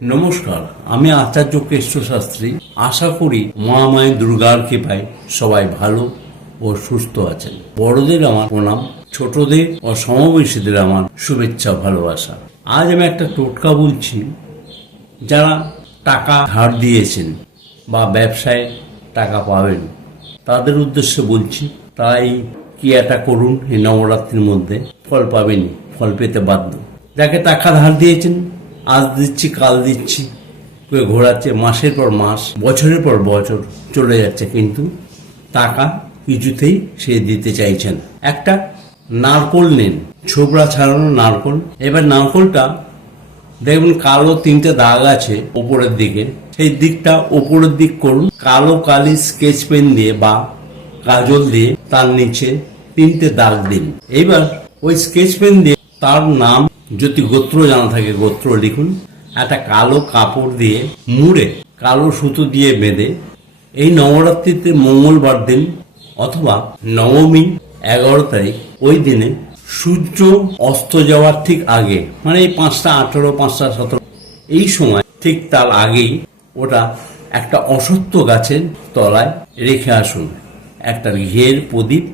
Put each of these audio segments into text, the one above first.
নমস্কার, আমি আচার্য কেষ্ট শাস্ত্রী। আশা করি মহামায়া দুর্গার কৃপায় সবাই ভালো ও সুস্থ আছেন। বড়দের আমার প্রণাম, ছোটদের ও সমবয়সীদের আমার শুভেচ্ছা ভালোবাসা। আজ আমি একটা টোটকা বলছি। যারা টাকা ধার দিয়েছেন বা ব্যবসায় টাকা পাবেন তাদের উদ্দেশ্যে বলছি। তারা এই ক্রিয়াটা করুন এই নবরাত্রির মধ্যে, ফল পাবেনই, ফল পেতে বাধ্য। যাকে টাকা ধার দিয়েছেন, আজ দিচ্ছি কাল দিচ্ছি করে ঘোরাচ্ছে, মাসের পর মাস বছরের পর বছর চলে যাচ্ছে, কিন্তু টাকা কিছুতেই সে দিতে চাইছেন। একটা নারকোল নিন, ছোবড়া ছাড়ানো নারকোল। এবার নারকোলটা দেখবেন কালো 3টে দাগ আছে ওপরের দিকে, সেই দিকটা ওপরের দিক করুন। কালো কালি স্কেচ পেন দিয়ে বা কাজল দিয়ে তার নিচে 3টে দাগ দিন। এইবার ওই স্কেচ পেন দিয়ে তার নাম, যদি গোত্র জানা থাকে গোত্র লিখুন। একটা কালো কাপড় দিয়ে মুড়ে কালো সুতো দিয়ে বেঁধে এই নবরাত্রিতে মঙ্গলবার দিন অথবা নবমী 11 তারিখ, ওই দিনে সূর্য অস্ত যাওয়ার ঠিক আগে, মানে এই 5টা 18, 5টা 17, এই সময় ঠিক তার আগেই ওটা একটা অশ্বত্থ গাছের তলায় রেখে আসুন। একটা ঘিয়ের প্রদীপ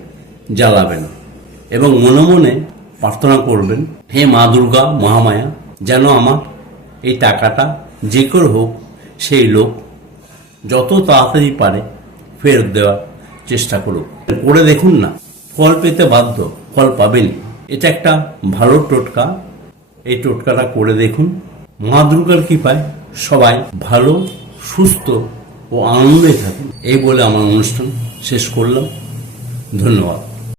জ্বালাবেন এবং মনে মনে প্রার্থনা করবেন, হে মা দুর্গা মহামায়া, যেন আমার এই টাকাটা যে করে হোক সেই লোক যত তাড়াতাড়ি পারে ফেরত দেওয়ার চেষ্টা করুক। করে দেখুন না, ফল পেতে বাধ্য, ফল পাবেন। এটা একটা ভালো টোটকা। এই টোটকাটা করে দেখুন। মা দুর্গার কৃপায় সবাই ভালো, সুস্থ ও আনন্দে থাকুন। এই বলে আমার অনুষ্ঠান শেষ করলাম। ধন্যবাদ।